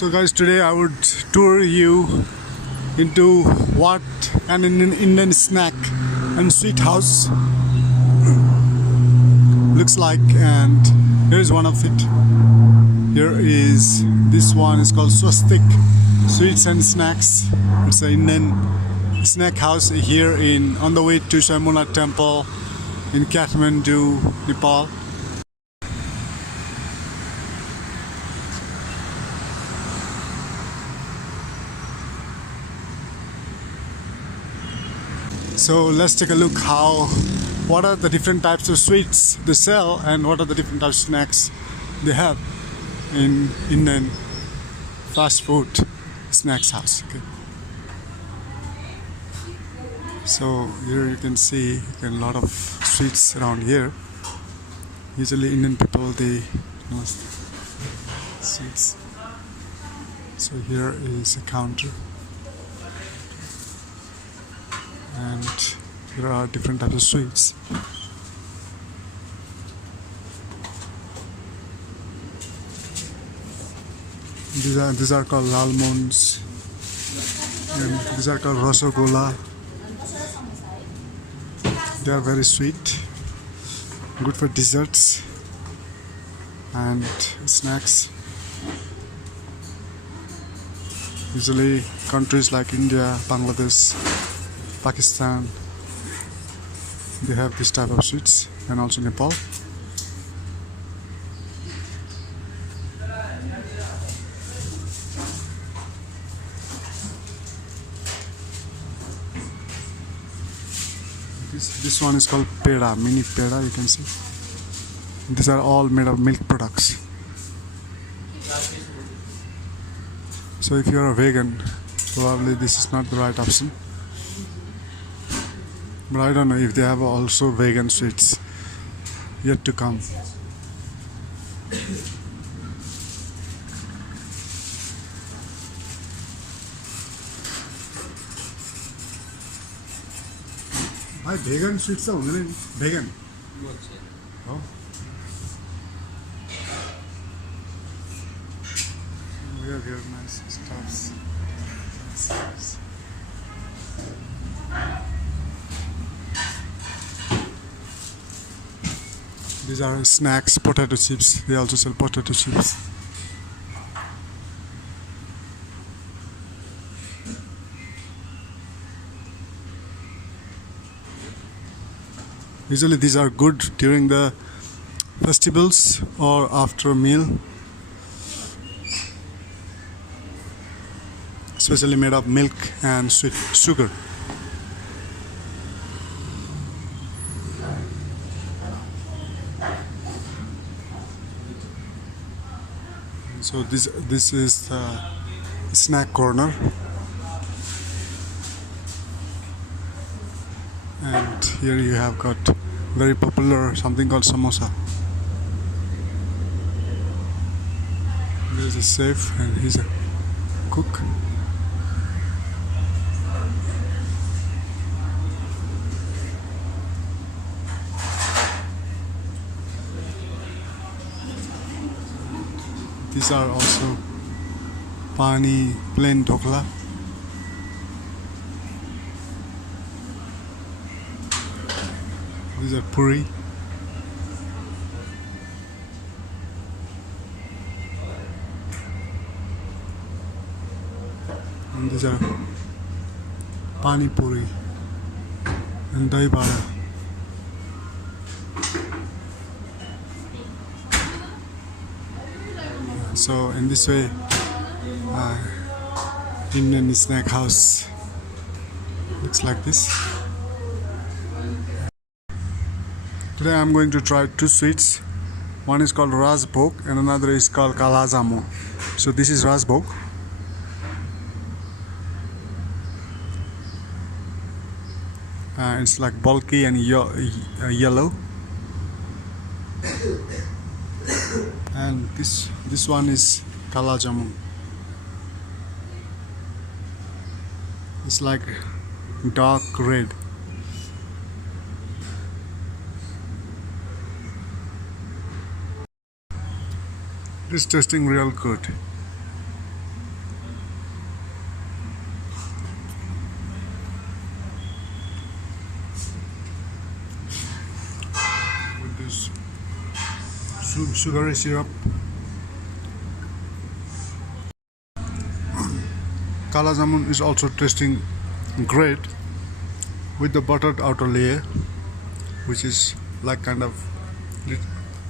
So guys, today I would tour you into what an Indian snack and sweet house looks like, and here is one of it. Here is this one is called Swastik Sweets and Snacks. It's an Indian snack house here on the way to Shamuna Temple in Kathmandu, Nepal. So let's take a look what are the different types of sweets they sell and what are the different types of snacks they have in Indian fast food snacks house. Okay. So here you can see a lot of sweets around here. Usually Indian people they know sweets. So here is a counter. And here are different types of sweets. These are called lalmons, and these are called rasagola. They are very sweet, good for desserts and snacks. Usually countries like India, Bangladesh, Pakistan, they have this type of sweets, and also Nepal. This one is called peda, mini peda, you can see. These are all made of milk products. So if you are a vegan, probably this is not the right option. But I don't know if they have also vegan sweets yet to come. Hi, vegan sweets are vegan. Oh. We have here nice stuffs. These are snacks, potato chips. They also sell potato chips. Usually these are good during the festivals or after a meal. Especially made of milk and sweet sugar. So this is the snack corner, and here you have got very popular something called samosa. There is a chef and he's a cook. These are also pani, plain dhokla. These are puri. And these are pani puri and dahi bada. So in this way, Indian snack house looks like this. Today I'm going to try two sweets. One is called Rasbhog and another is called Kalajamu. So this is Rasbhog. It's like bulky and yellow. And this one is Kalajamu. It's like dark red. It's tasting real good. sugary syrup. Kala jamun is also tasting great with the buttered outer layer, which is like kind of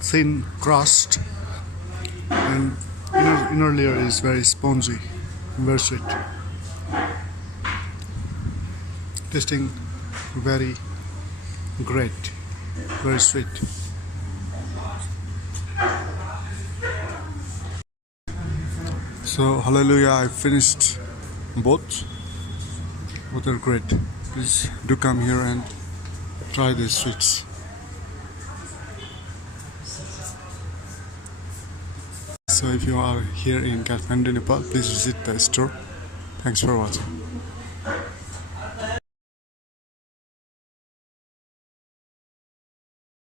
thin crust, and inner layer is very spongy, very sweet. Tasting very great, very sweet. So hallelujah, I finished both. Both are great. Please do come here and try these sweets. So if you are here in Kathmandu, Nepal, please visit the store. Thanks for watching.